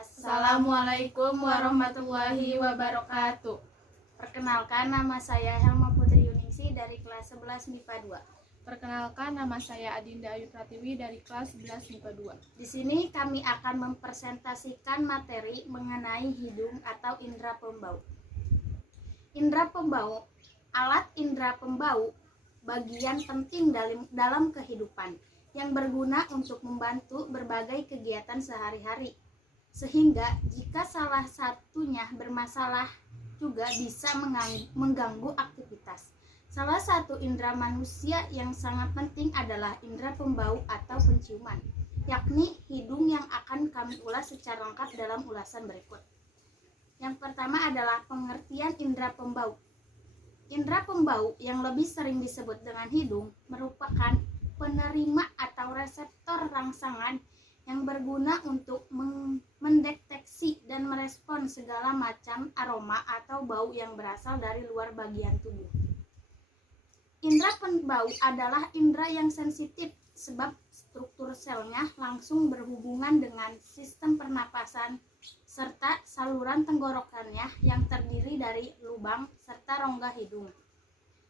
Assalamualaikum warahmatullahi wabarakatuh. Perkenalkan, nama saya Helma Putri Yuningsi dari kelas 11 MIPA 2. Perkenalkan, nama saya Adinda Ayu Pratiwi dari kelas 11 MIPA 2. Di sini kami akan mempresentasikan materi mengenai hidung atau indera pembau. Indera pembau, alat indera pembau, bagian penting dalam kehidupan yang berguna untuk membantu berbagai kegiatan sehari-hari. Sehingga jika salah satunya bermasalah juga bisa mengganggu aktivitas. Salah satu indera manusia yang sangat penting adalah indera pembau atau penciuman, yakni hidung, yang akan kami ulas secara lengkap dalam ulasan berikut. Yang pertama adalah pengertian indera pembau. Indera pembau yang lebih sering disebut dengan hidung merupakan penerima atau reseptor rangsangan yang berguna untuk mendeteksi dan merespon segala macam aroma atau bau yang berasal dari luar bagian tubuh. Indera pembau adalah indera yang sensitif sebab struktur selnya langsung berhubungan dengan sistem pernapasan serta saluran tenggorokannya yang terdiri dari lubang serta rongga hidung.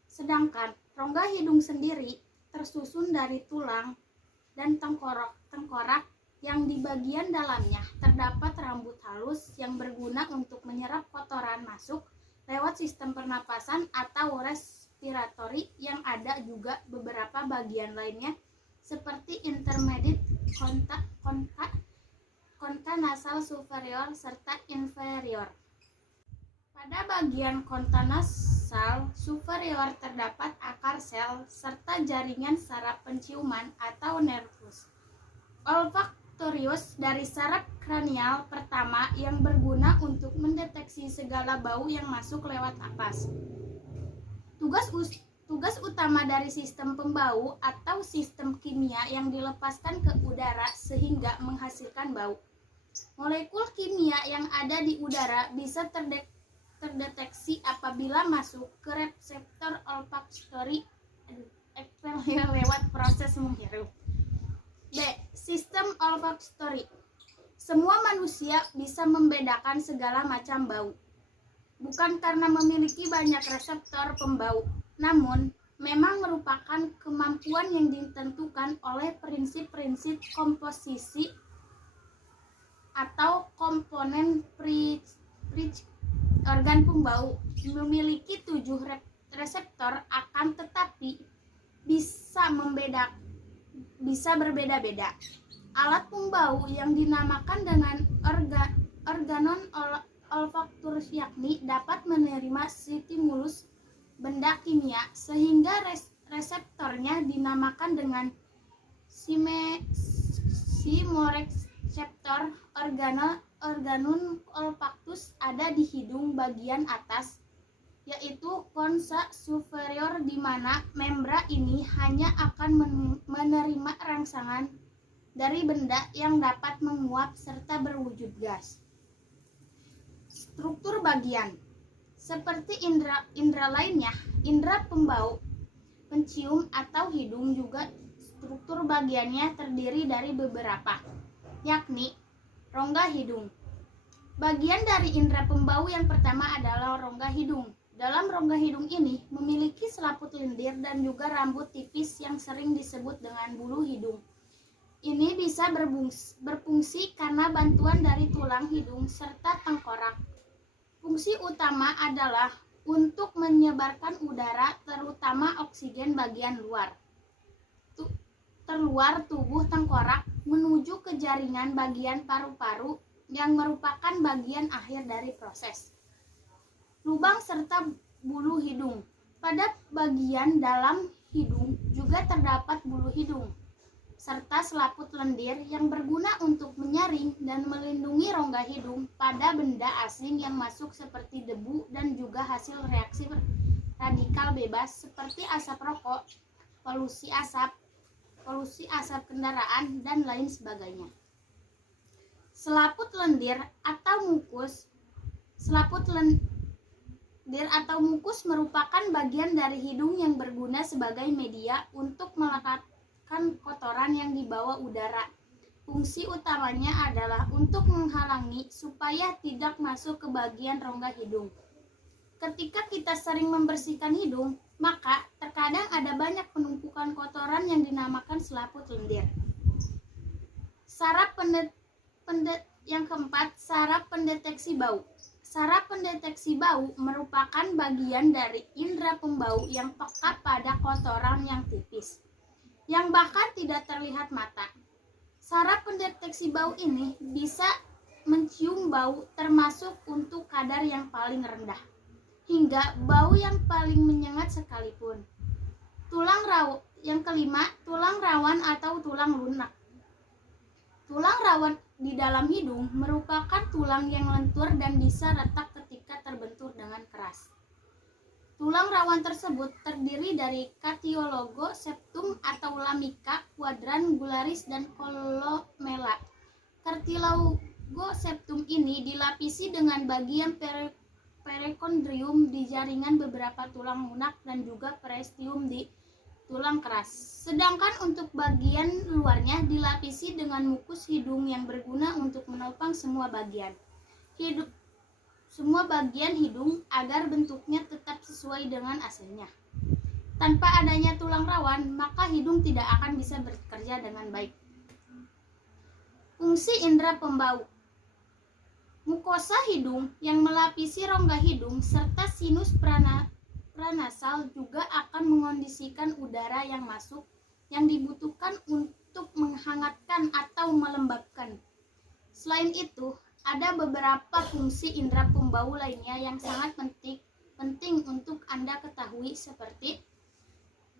Sedangkan rongga hidung sendiri tersusun dari tulang dan tengkorak yang di bagian dalamnya terdapat rambut halus yang berguna untuk menyerap kotoran masuk lewat sistem pernapasan atau respiratory, yang ada juga beberapa bagian lainnya seperti intermediate konka nasal superior serta inferior. Pada bagian konka nasal superior terdapat akar sel serta jaringan saraf penciuman atau nervus olfaktorius dari saraf kranial pertama yang berguna untuk mendeteksi segala bau yang masuk lewat napas. Tugas utama dari sistem pembau atau sistem kimia yang dilepaskan ke udara sehingga menghasilkan bau. Molekul kimia yang ada di udara bisa terdeteksi apabila masuk ke reseptor olfaktori lewat proses menghirup. B. Sistem olfaktori. Semua manusia bisa membedakan segala macam bau, bukan karena memiliki banyak reseptor pembau, namun memang merupakan kemampuan yang ditentukan oleh prinsip-prinsip komposisi atau komponen organ pembau memiliki 7 reseptor, akan tetapi bisa berbeda-beda. Alat pembau yang dinamakan dengan organon olfaktorius yakni dapat menerima stimulus benda kimia sehingga reseptornya dinamakan dengan chemoresponsor. Organon olfaktus ada di hidung bagian atas, yaitu konka superior, di mana membran ini hanya akan menerima rangsangan dari benda yang dapat menguap serta berwujud gas. Struktur bagian seperti indera lainnya, indera pembau, pencium atau hidung juga struktur bagiannya terdiri dari beberapa, yakni rongga hidung. Bagian dari indera pembau yang pertama adalah rongga hidung. Dalam rongga hidung ini memiliki selaput lendir dan juga rambut tipis yang sering disebut dengan bulu hidung. Ini bisa berfungsi karena bantuan dari tulang hidung serta tengkorak. Fungsi utama adalah untuk menyebarkan udara, terutama oksigen bagian terluar tubuh tengkorak menuju ke jaringan bagian paru-paru yang merupakan bagian akhir dari proses. Lubang serta bulu hidung. Pada bagian dalam hidung juga terdapat bulu hidung serta selaput lendir yang berguna untuk menyaring dan melindungi rongga hidung pada benda asing yang masuk seperti debu dan juga hasil reaksi radikal bebas seperti asap rokok, polusi asap kendaraan, dan lain sebagainya. Selaput lendir atau mukus merupakan bagian dari hidung yang berguna sebagai media untuk melekatkan kotoran yang dibawa udara Fungsi utamanya adalah untuk menghalangi supaya tidak masuk ke bagian rongga hidung. Ketika kita sering membersihkan hidung, maka terkadang ada banyak penumpukan kotoran yang dinamakan selaput lendir. Yang keempat, saraf pendeteksi bau. Saraf pendeteksi bau merupakan bagian dari indera pembau yang peka pada kotoran yang tipis, yang bahkan tidak terlihat mata. Saraf pendeteksi bau ini bisa mencium bau termasuk untuk kadar yang paling rendah, hingga bau yang paling menyengat sekalipun. Yang kelima, tulang rawan atau tulang lunak. Tulang rawan di dalam hidung merupakan tulang yang lentur dan bisa retak ketika terbentur dengan keras. Tulang rawan tersebut terdiri dari cartilago septum atau lamina, quadrangularis, dan columella. Cartilago septum ini dilapisi dengan bagian perikondrium di jaringan beberapa tulang lunak dan juga peristium di tulang keras. Sedangkan untuk bagian luarnya dilapisi dengan mukus hidung yang berguna untuk menopang semua bagian hidung agar bentuknya tetap sesuai dengan aslinya. Tanpa adanya tulang rawan, maka hidung tidak akan bisa bekerja dengan baik. Fungsi indera pembau. Mukosa hidung yang melapisi rongga hidung serta sinus pranasal juga akan mengondisikan udara yang masuk yang dibutuhkan untuk menghangatkan atau melembabkan. Selain itu, ada beberapa fungsi indera pembau lainnya yang sangat penting untuk Anda ketahui, seperti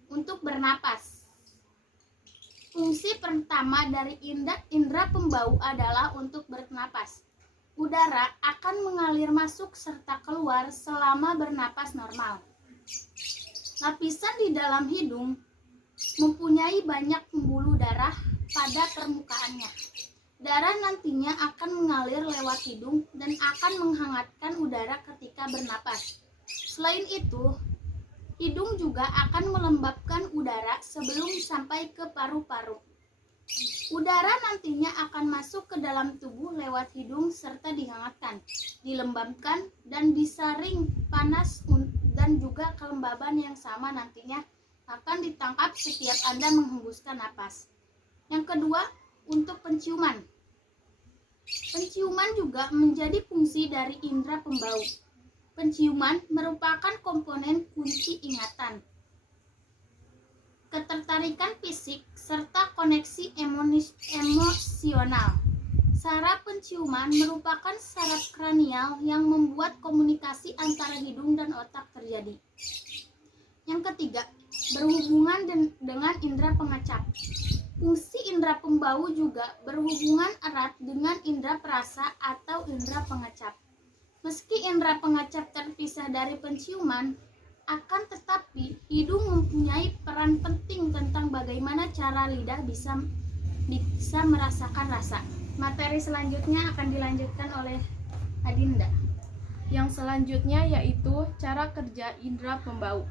untuk bernapas. Fungsi pertama dari indera pembau adalah untuk bernapas. Udara akan mengalir masuk serta keluar selama bernapas normal. Lapisan di dalam hidung mempunyai banyak pembuluh darah pada permukaannya. Darah nantinya akan mengalir lewat hidung dan akan menghangatkan udara ketika bernapas. Selain itu, hidung juga akan melembabkan udara sebelum sampai ke paru-paru. Udara nantinya akan masuk ke dalam tubuh lewat hidung serta dihangatkan, dilembabkan, dan disaring panas, dan juga kelembaban yang sama nantinya akan ditangkap setiap Anda menghembuskan napas. Yang kedua, untuk penciuman. Penciuman juga menjadi fungsi dari indera pembau. Penciuman merupakan komponen kunci ingatan, ketertarikan fisik, serta koneksi emosional. Saraf penciuman merupakan saraf kranial yang membuat komunikasi antara hidung dan otak terjadi. Yang ketiga, berhubungan dengan indera pengecap. Fungsi indera pembau juga berhubungan erat dengan indera perasa atau indera pengecap. Meski indera pengecap terpisah dari penciuman, akan tetapi hidung mempunyai peran penting tentang bagaimana cara lidah bisa merasakan rasa. Materi selanjutnya akan dilanjutkan oleh Adinda. Yang selanjutnya yaitu cara kerja indera pembau.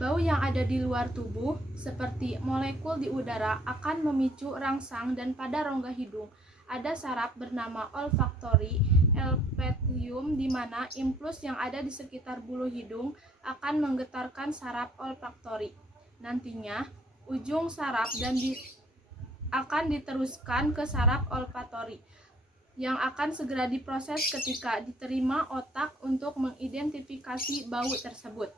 Bau yang ada di luar tubuh, seperti molekul di udara, akan memicu rangsang, dan pada rongga hidung ada saraf bernama olfaktori epithelium, di mana impuls yang ada di sekitar bulu hidung akan menggetarkan saraf olfaktori. Nantinya, ujung saraf akan diteruskan ke saraf olfatori, yang akan segera diproses ketika diterima otak untuk mengidentifikasi bau tersebut.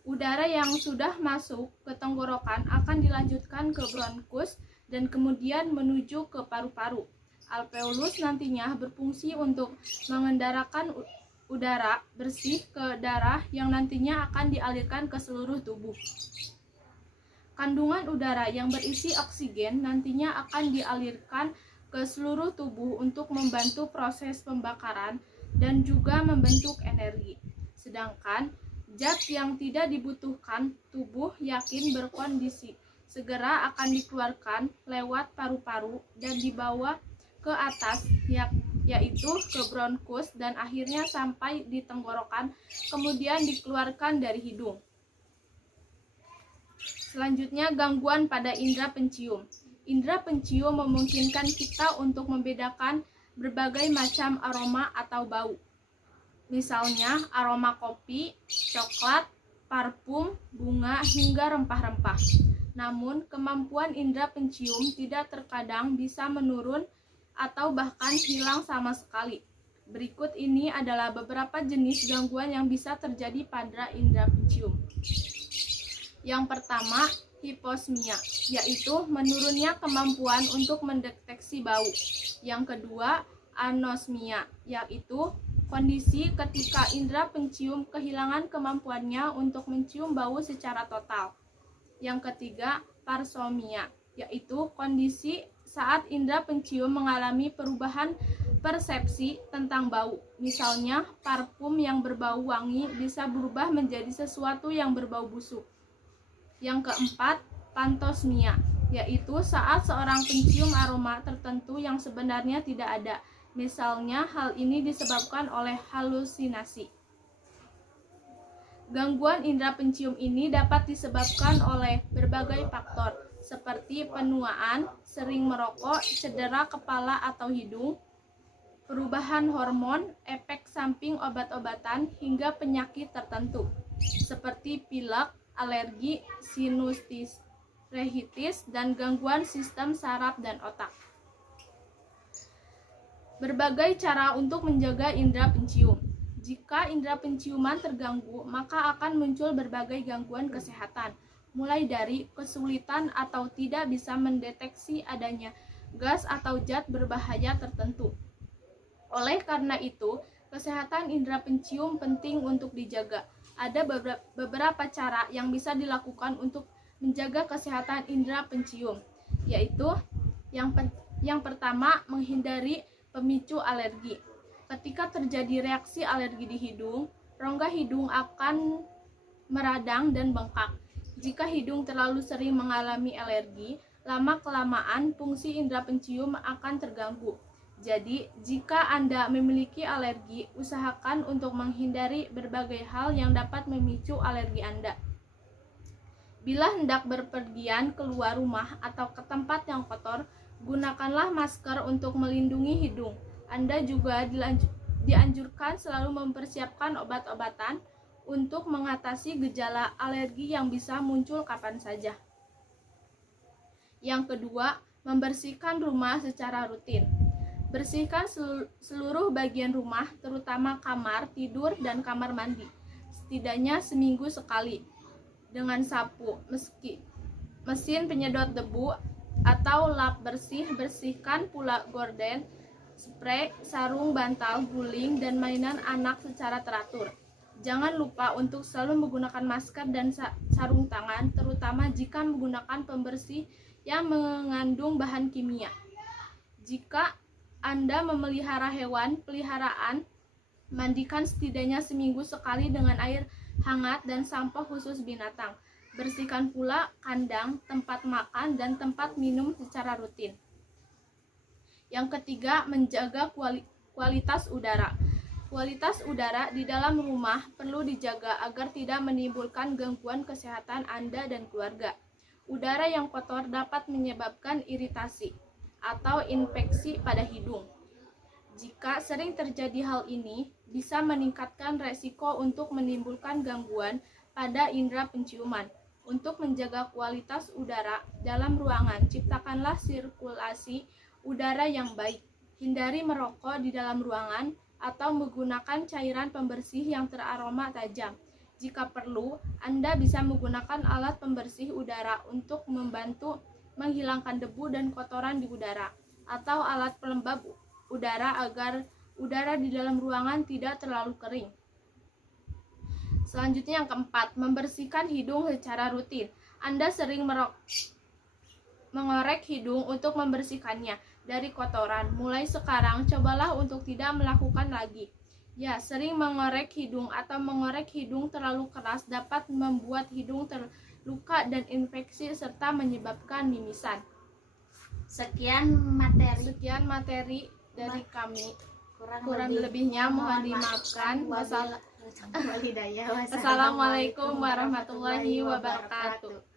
Udara yang sudah masuk ke tenggorokan akan dilanjutkan ke bronkus dan kemudian menuju ke paru-paru. Alveolus nantinya berfungsi untuk mengendarakan udara bersih ke darah yang nantinya akan dialirkan ke seluruh tubuh. Kandungan udara yang berisi oksigen nantinya akan dialirkan ke seluruh tubuh untuk membantu proses pembakaran dan juga membentuk energi. Sedangkan zat yang tidak dibutuhkan tubuh yakin berkondisi segera akan dikeluarkan lewat paru-paru dan dibawa ke atas, yaitu ke bronkus, dan akhirnya sampai di tenggorokan, kemudian dikeluarkan dari hidung. Selanjutnya, gangguan pada indera pencium. Indra pencium memungkinkan kita untuk membedakan berbagai macam aroma atau bau. Misalnya aroma kopi, coklat, parfum, bunga, hingga rempah-rempah. Namun, kemampuan indra pencium tidak terkadang bisa menurun atau bahkan hilang sama sekali. Berikut ini adalah beberapa jenis gangguan yang bisa terjadi pada indra pencium. Yang pertama, hiposmia, yaitu menurunnya kemampuan untuk mendeteksi bau. Yang kedua, anosmia, yaitu kondisi ketika indra pencium kehilangan kemampuannya untuk mencium bau secara total. Yang ketiga, parsomia, yaitu kondisi saat indra pencium mengalami perubahan persepsi tentang bau. Misalnya, parfum yang berbau wangi bisa berubah menjadi sesuatu yang berbau busuk. Yang keempat, pantosmia, yaitu saat seorang pencium aroma tertentu yang sebenarnya tidak ada. Misalnya, hal ini disebabkan oleh halusinasi. Gangguan indera pencium ini dapat disebabkan oleh berbagai faktor, seperti penuaan, sering merokok, cedera kepala atau hidung, perubahan hormon, efek samping obat-obatan, hingga penyakit tertentu, seperti pilek, alergi, sinusitis, rhinitis, dan gangguan sistem saraf dan otak. Berbagai cara untuk menjaga indera pencium. Jika indera penciuman terganggu, maka akan muncul berbagai gangguan kesehatan, mulai dari kesulitan atau tidak bisa mendeteksi adanya gas atau zat berbahaya tertentu. Oleh karena itu, kesehatan indera pencium penting untuk dijaga. Ada beberapa cara yang bisa dilakukan untuk menjaga kesehatan indera pencium, yaitu yang pertama, menghindari pemicu alergi. Ketika terjadi reaksi alergi di hidung, rongga hidung akan meradang dan bengkak. Jika hidung terlalu sering mengalami alergi, lama-kelamaan fungsi indera pencium akan terganggu. Jadi, jika Anda memiliki alergi, usahakan untuk menghindari berbagai hal yang dapat memicu alergi Anda. Bila hendak berpergian keluar rumah atau ke tempat yang kotor, gunakanlah masker untuk melindungi hidung. Anda juga dianjurkan selalu mempersiapkan obat-obatan untuk mengatasi gejala alergi yang bisa muncul kapan saja. Yang kedua, membersihkan rumah secara rutin. Bersihkan seluruh bagian rumah, terutama kamar tidur dan kamar mandi, setidaknya seminggu sekali, dengan sapu, mesin penyedot debu, atau lap bersih. Bersihkan pula gorden, spray, sarung bantal, guling, dan mainan anak secara teratur. Jangan lupa untuk selalu menggunakan masker dan sarung tangan, terutama jika menggunakan pembersih yang mengandung bahan kimia. Jika Anda memelihara hewan peliharaan, mandikan setidaknya seminggu sekali dengan air hangat dan sampah khusus binatang. Bersihkan pula kandang, tempat makan, dan tempat minum secara rutin. Yang ketiga, menjaga kualitas udara. Kualitas udara di dalam rumah perlu dijaga agar tidak menimbulkan gangguan kesehatan Anda dan keluarga. Udara yang kotor dapat menyebabkan iritasi atau infeksi pada hidung. Jika sering terjadi hal ini, bisa meningkatkan resiko untuk menimbulkan gangguan pada indera penciuman. Untuk menjaga kualitas udara dalam ruangan, ciptakanlah sirkulasi udara yang baik. Hindari merokok di dalam ruangan atau menggunakan cairan pembersih yang teraroma tajam. Jika perlu, Anda bisa menggunakan alat pembersih udara untuk membantu menghilangkan debu dan kotoran di udara, atau alat pelembab udara agar udara di dalam ruangan tidak terlalu kering. Selanjutnya yang keempat, membersihkan hidung secara rutin. Anda sering mengorek hidung untuk membersihkannya dari kotoran. Mulai sekarang, cobalah untuk tidak melakukan lagi. Ya, sering mengorek hidung atau mengorek hidung terlalu keras dapat membuat hidung terluka dan infeksi serta menyebabkan mimisan. Sekian materi dari kami. Kurang lebihnya mohon dimaafkan. Wassalamualaikum Assalamualaikum warahmatullahi wabarakatuh.